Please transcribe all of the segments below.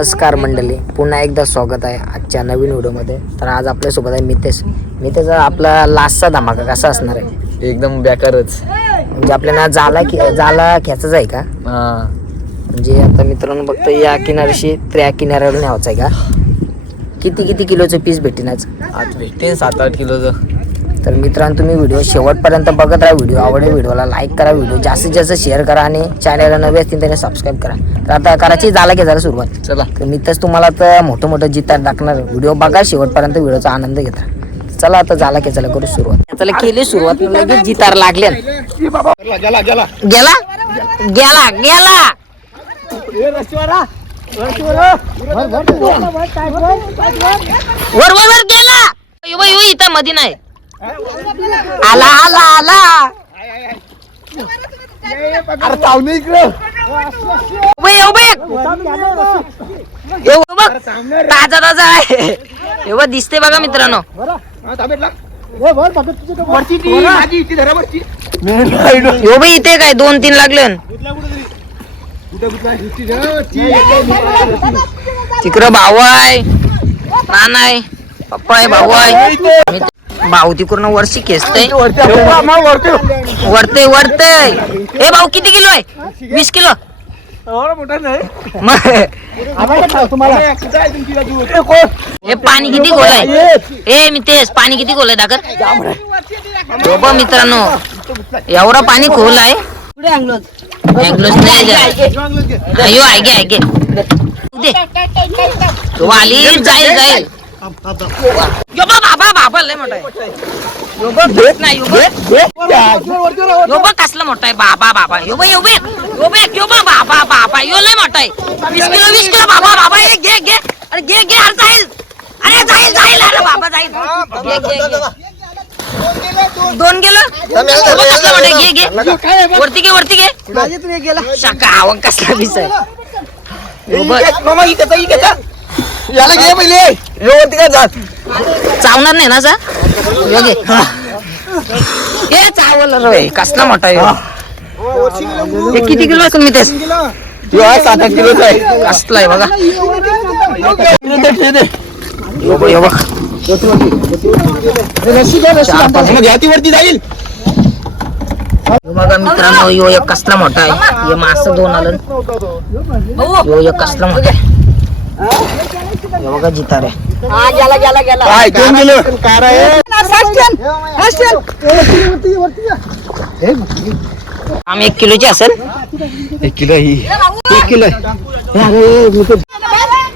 नमस्कार मंडळी. पुन्हा एकदा स्वागत आहे आजच्या नवीन व्हिडिओमध्ये. तर आज आपल्यासोबत आहे मितेश. मितेशचा आपला लास्टचा धमाका कसा असणार आहे? एकदम बेकारच. म्हणजे आपल्याला जाला की जाला खेचायचा आहे का? म्हणजे आता मित्रांनो फक्त या किनाऱ्याशी त्या किनाऱ्यावर न्यावायचं आहे का? किती किती किलोचं पीस भेटेन आज? आज भेटते सात आठ किलोचं. तर मित्रांनो तुम्ही व्हिडिओ शेवटपर्यंत बघत राहा. व्हिडिओ आवडेल व्हिडिओला लाईक करा. व्हिडिओ जास्तीत जास्त शेअर करा आणि चॅनलला नवे असतील त्याने सबस्क्राईब करा. तर आता करायची झाला की झाला सुरुवात. चला. तर मी तर तुम्हाला तर मोठं मोठं जिता टाकणार व्हिडिओ बघा. शेवटपर्यंत व्हिडिओचा आनंद घेता. चला आता झाला की चला करू सुरुवात. चला केली सुरुवात. लगेच जितार लागले. गेला? गेला गेला. वर वर. वर गेला. यो बाई, यो इथं मध्ये नाही. आला आला आला. अरे चावणे इकडे. उभे उभे. ये. ये, उभं बघ. ताजा ताजा आहे. हे बघ दिसते बघा. मित्रांनो इथे काय दोन तीन लागले तिकडं भाऊ आहे. नाना आहे. पप्पा आहे भाऊ आहे. भाऊ तिकडून वर्षी खेचतय वरते वरते ए भाऊ किती किलो आहे? वीस किलो. मग हे पाणी किती गोल आहे? ए. मी तेच पाणी किती गोल आहे दाखर हो बा मित्रांनो एवढं पाणी खोल आहे. अँग्लोच नाही आहे. अयो आहे गे आहे गे दे. वाली जाईल जाईल. बाबा बाबा लय मोठा आहे यो नाही कसला मोठा आहे बाबा बाबा यो बाबा बाबा यो लय मोठा आहे वीस किलो वीस किलो बाबा बाबा हे घे घे अरे घे घे अरे जाईल अरे जाईल जाईल अरे बाबा जाईल घे घे दोन गेलं. यो म्हणत कसला मोठा घे घे वरती घे वरती घे शाका आवा कसला विसर याला घे पहिले. व्यवस्थित काय जात चावणार नाही ना सा यो चावलं रे. कसला मोठा आहे. हे. किती किलो असेल मी तेच यो आहे सात आठ किलोचा आहे. कसला आहे बघा. दे, दे, दे. यो बघ, यो बघ. चार पाच. मग घ्या ती वरती जाईल. यो बघा मित्रांनो यो एक कसला मोठा आहे. हे मास दोन आलं. यो एक कसला मोठा आहे. बघा जितार. आहे काय दोन किलो कार आहे? आम्ही एक किलोची असेल. एक किलो ही. एक किलो ही.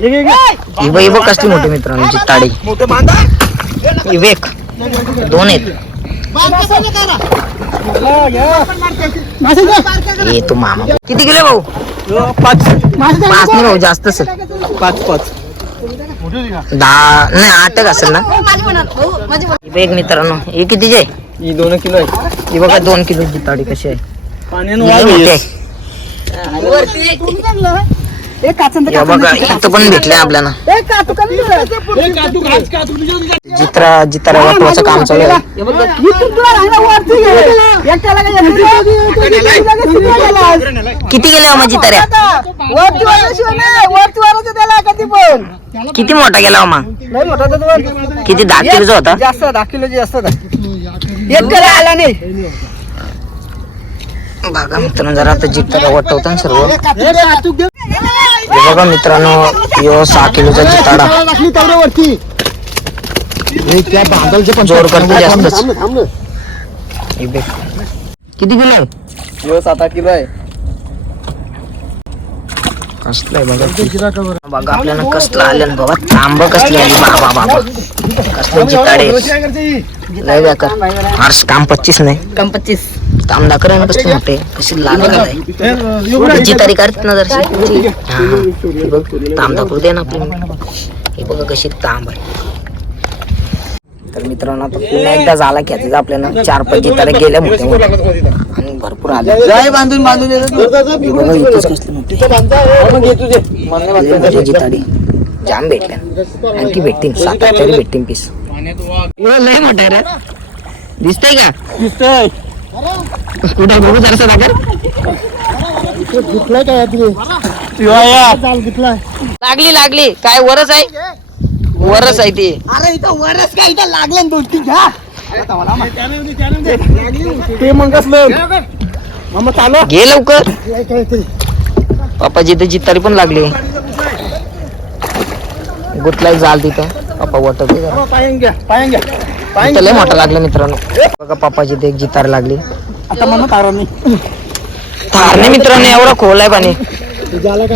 ही कसली मोठी मित्रांनो जिताडी मोठे बांधा ही वेक. दोन आहेत. तू मामा. किती किलो भाऊ? पाच. पाच नाही भाऊ जास्त पाच पाच. दहा नाही आठ असेल ना. ही बघ मित्रांनो हे कितीचे आहे ही दोन किलो आहे. ही बघा दोन किलो जिताडी कशी आहे. पाण्यानं ही बघा इथं पण भेटले आपल्याला. जित्रा जित्रा वाटवाचं काम चालू आहे. किती गेले. मग जिताऱ्या किती मोठा गेला मग किती दहा किलोचा होता? जास्त दहा किलोची जास्त एक करा आला नाही. बघा मित्रांनो जरा आता जित्तारा वाटवता ना सर्व बघा मित्रांनो यो सहा किलोचा जिताडा जोर करतो जास्तच. हे बघ. किती किलो आहे? यो सात आठ किलो आहे. कसलं आहे बघा बघा आपल्याला कसलं आलं बाबा तांब कसली आली. बाबा बाबा कसलं जिताडे लय बेकार. काम पच्चीस नाही. कम पच्चीस. दाखर आहे ना कसली मोठे कशी लाल आहे जितारी करत ना जरशी. तांब दाखवू दे ना आपली हे बघा कशी तांब आहे. तर मित्रांनो आता पुन्हा एकदा झाला घ्यायचा आपल्याला चार पाच जितारे गेल्या मोठे मोठे आणि भरपूर आले. जाय बांधून बांधून हे मोठे. जिताडे जाम भेटल्या आणखी भेटतील सात आठ तरी भेटतील पीस. लय मोठा रे. दिसतंय का? दिसतंय. कुठं बघू जरासा दाखल काय लागली लागली. काय वरच आहे? वरच आहे ती. अरे इथं वरच काय? इथं लागले ना दोन तीन घ्या. ते मग कसलं? मग चालू. घे लवकर. पप्पाची तर तरी पण लागली. गुतलाय जाल तिथं. पप्पा वाटत घ्या घ्या मोठा लागला मित्रांनो. बघा पप्पाची ते एक जितार लागली. आता म्हणून कारण नाही. थारणे मित्रांनो एवढा खोल आहे पाणी. झालं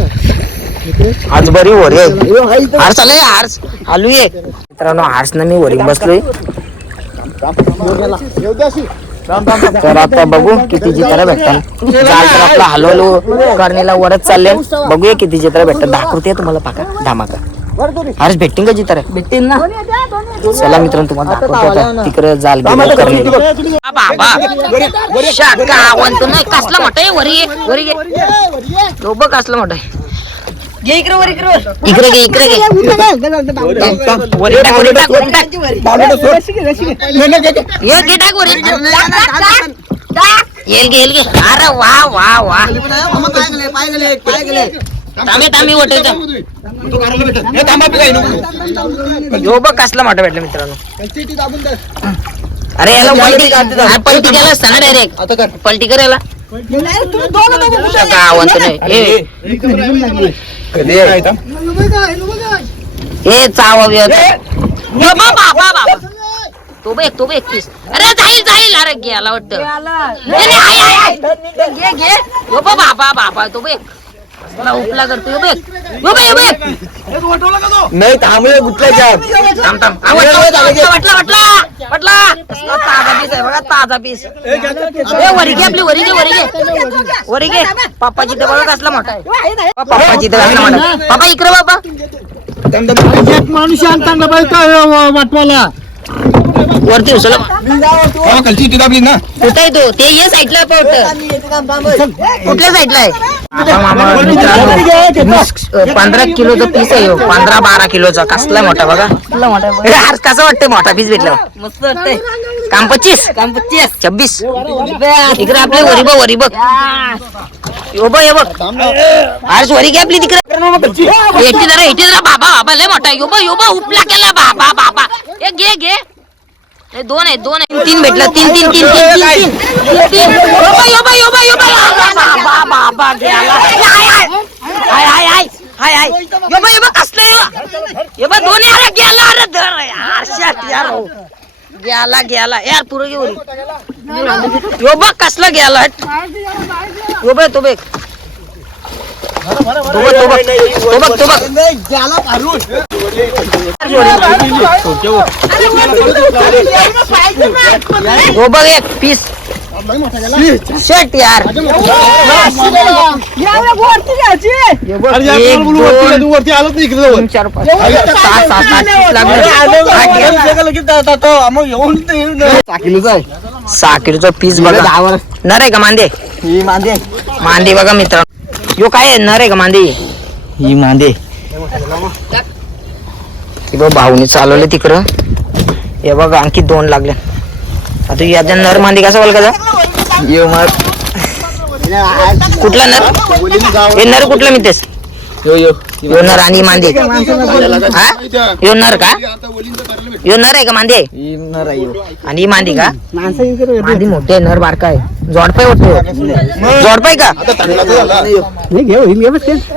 आज बरी वरी आहे. हार्स आले हार्स. आलू ये. मित्रांनो हार्स ना मी वरी बसलोय. तर आता बघू किती चित्र भेटतात. जाल तर आपला हलवलो. करणीला वरच चालले बघूया किती चित्र भेटतात. दाखवते तुम्हाला पाका धमाका. हार्स भेटतील का चित्र भेटतील ना. चला मित्रांनो तुम्हाला दाखवतो तिकडे जाल गेलो करणी. नाही? कसला मोठा आहे? वरी वरी तो बघ कसला मोठा आहे. इकडे इकडे. घे घे. टाक वरी येल घे येल घे. अरे वा वा वा. तांबे तांबे वटायचं यो बघ कसला मोठा भेटला मित्रांनो. अरे याला पलटी केला असता ना डायरेक्ट आता कर. पलटी कर याला. गावंत नाही? चावा बा. तो बघ तो बघ अरे जाईल जाईल. अरे गेला वाटतं. ए, ए, आय, आय, आय. घे घे. यो बा बाबा बाबा तो बघ. मला उपला करतो बघ नाही थांबले कुठल्या जाम थांब थांब. आ, वटला वटला वटला वटला वटला. वटला. कसला ताजा पीस आहे बघा ताजा पीस. ए वरी घे आपली वरी घे वरी घे. वरी घे. पप्पाची तर बघा कसला मोठा आहे? पप्पाची तर कसला मोठा आहे. पप्पा इकडे बाबा. एक माणूस शांत चांगला पाहिजे काय वाटवाला? वरती उचल ना. कुठे आहे तो? ते ये साईडला पोट कुठल्या साईडला आहे? पंधरा किलोचा पीस आहे ह्यो. पंधरा बारा किलोचा. कसला मोठा बघा. आज कसं वाटतंय मोठा पीस भेटला? मस्त वाटतंय. काम पच्चीस? काम पच्चीस. छब्बीस? इकडे आपले वरी बघ वरी बघ. यो. बघ हे बघ. आज वरी घे आपली तिकडे. एकटी जरा एकटी जरा बाबा बाबा लय मोठा यो बघ यो बघ उपला केला बाबा बाबा. ए घे घे. दोन आहे दोन आहे तीन भेटला तीन तीन तीन तीन तीन तीन. तीन बाबा हाय हाय हाय हाय हाय. यो बघ, यो बघ, कसलं बघ, दोन यार गेला अरे धर यार shit, यार हो. गेला गेला. यार पुरं घेऊन यो. बघ कसलं गेला. यो बघ तो बघ. बघ एक पीस. शर्ट यार. वरती आलो तर इकडे तीन, चार, पाच, सहा, सात, आठ पीस लागले. बघा नर आहे का मांदे? ही मांदे. मांदे बघा मित्र. यो काय नर आहे का मांदे? ही मांदे. बघ भाऊने चालवले तिकडं. हे बघ आणखी दोन लागले. आता याच्या नर मांदी कसा बोल ये मग कुठला नर? हे नर कुठला मितेस? यो यो. यो नर आणि मांदी हा? यो नर का? यो नर आहे का मांदी ही. आणि ही मांदी का? मांदी मोठी आहे नर बारका आहे. जोडपाय वाटतो जोडपाय का?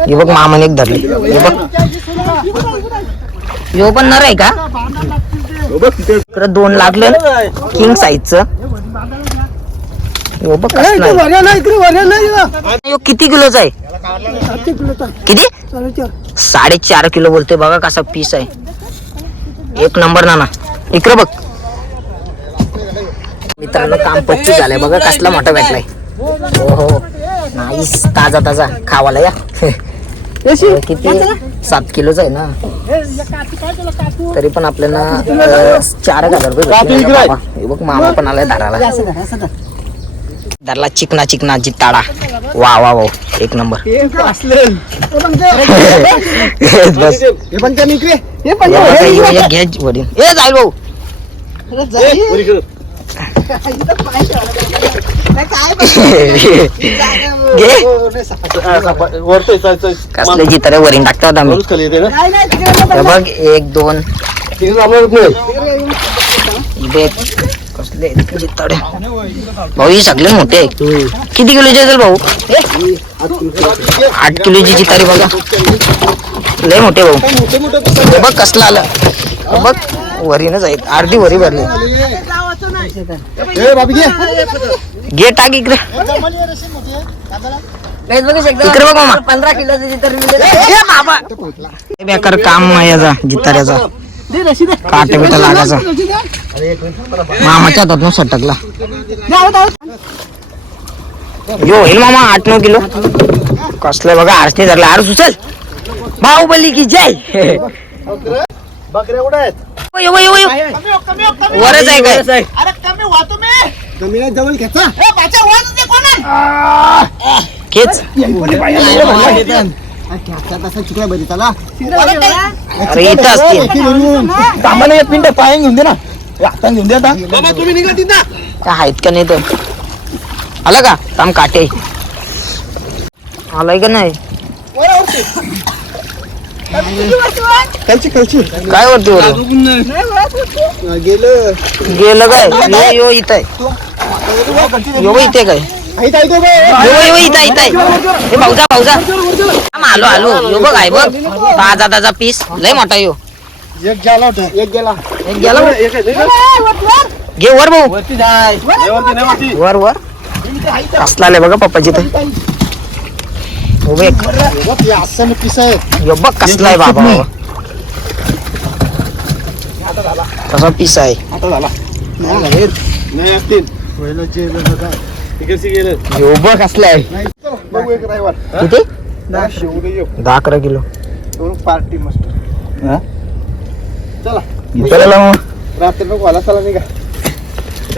हे बघ मामाने एक धरली. हे बघ. यो पण नर आहे का? दोन लागले किंग साईजचं किती किलोचा आहे? किती? साडेचार. किलो बोलते बघा कसा पीस आहे. एक नंबर नाना. इकडे बघ. मित्रांनो काम पच्चीस झालंय बघा कसला मोठा भेटलाय. हो हो नाईस ताजा ताजा. खावाला या. किती? सात किलोचा आहे ना. तरी पण आपल्याला अं, चार एक हजार रुपये भेटले. ना बाबा. हे बघ मामा पण आलाय दाराला. दारला चिकना चिकना जिताडा वा वा वा एक नंबर. बस. हे हे घे. वडील. ए जाईल भाऊ. चल चल कसले वरीन नाही नाही तिकडे नको. हे बघ एक दोन. कसले जिताडे भाऊ ही सगळे मोठे आहे किती किलोचे असेल भाऊ? आठ किलोची जितारी बघा. लय मोठे भाऊ. मोठे मोठे हे बघ कसलं आलं. हे बघ वरीनच आहेत. अर्धी वरी भरली. घे घे टाक इकडे. इकडे बघ मामा. पंधरा हे बेकार काम याचा. काटे बिटा लागायचा. मामाच्या हातात सटकला. यो होईल मामा आठ नऊ किलो. कसलं बघा आरसने धरला. आरस उचल बाहुबली की जय. बकऱ्या उड्या आहेत? यो, यो, यो. वरच आहे काय? नाही जवळ घ्यायचा? खेच तसा चिकला बरी चला अरे इथं असतील. सामान्य एक मिनिट पाय घेऊन दे ना. ए, आता घेऊन दे आता. बाबा तुम्ही निघा तिथं. त्या आहेत का नाही तर आलं का? काम काटे. आलाय का नाही? खालची खालची. काय वरती वर? गेलं. गेलं काय? यो यो इथं आहे. यो इथे काय? आई ताई इथं इथं हे भाऊजा भाऊजा थांब, आलो आलो. यो बघ आहे बघ. ताजा ताजा पीस लय मोठा यो. एक गेला. होता एक गेला एक गेला बघ. एक आहे, एक घे वर भाऊ. वरती जाय वरती नाही वरती वर वर. असला आले बघा पप्पाची ते हो बघ हे असं पिस आहे यो बघ कसला आहे बाबा. कसा पीस आहे. आता झाला नाही तीन बघ कसला आहे किती? दहा अकरा किलो. पार्टी मस्त. चला. चला मग. रात्री नको आला चला निघा.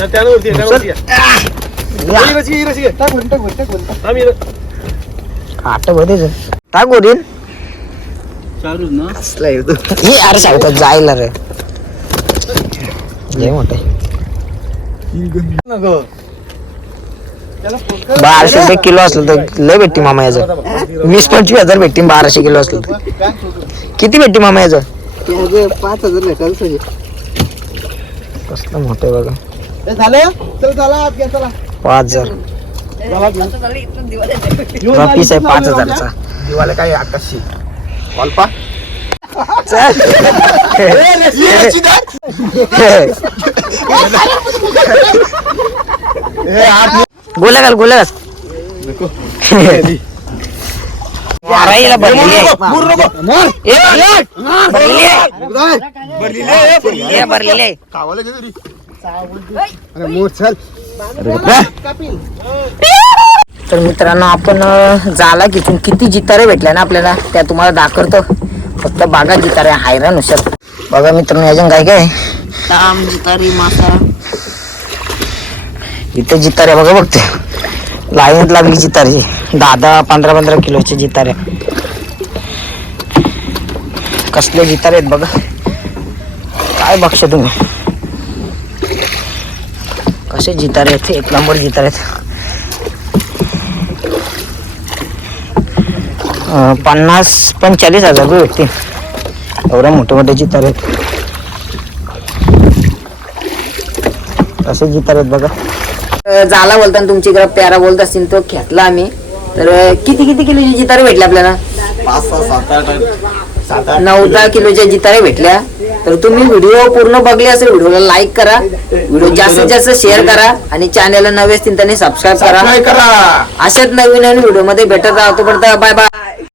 त्यावरती त्यावरती टाक वरती, टाक वरती, टाक वरती. काट भरेच टाक गोरीन हे अरे सांगतात जायला रे. लय मोठे. नको. बाराशे रुपये किलो असलं तर लय भेटती मामा याचं वीस पंचवीस हजार भेटती बाराशे किलो असलं तर? किती भेटती मामा याचं पाच हजार भेटाल सगळे कसलं मोठं आहे बघा हे झालं चल चला आत घ्या चला पाच हजार हा पीस आहे पाच हजारचा दिवाला काय आकाशी वालपा गोल्या घाल गोल्या घाल. मारायला तर मित्रांनो आपण अं, जाला किचून किती जितारे भेटल्या ना आपल्याला त्या तुम्हाला दाखवतो. फक्त बागा जितारे हायरानुसार बघा मित्रांनो याच्यात काय काय ताम जितारी मासा. इथे जितारे बघा बघते. लाईनीत लागली जितारी. दहा दहा पंधरा पंधरा किलोचे जितारे कसले जितारे आहेत बघा. काय बघशा तुम्ही? कसे जितारे आहेत? एक नंबर जितारे आहेत. पन्नास पंचेचाळीस हजार रुपये भेटतील. एवढ्या मोठे मोठे जितारे आहेत. असे जितार आहेत बघा. झाला बोलताना तुमची इकडे प्यारा बोलत असतील तो घेतला आम्ही. तर किती किती किलोची जितारे भेटले आपल्याला? नऊ दहा किलोच्या जितारे भेटल्या. तर तुम्ही व्हिडिओ पूर्ण बघले असेल व्हिडिओला लाईक करा. व्हिडिओ जास्तीत जास्त शेअर करा आणि चॅनलला नवे असतील त्यांनी सबस्क्राईब करा. अशाच नवीन नवीन व्हिडिओमध्ये भेटत राहतो. पण बाय बाय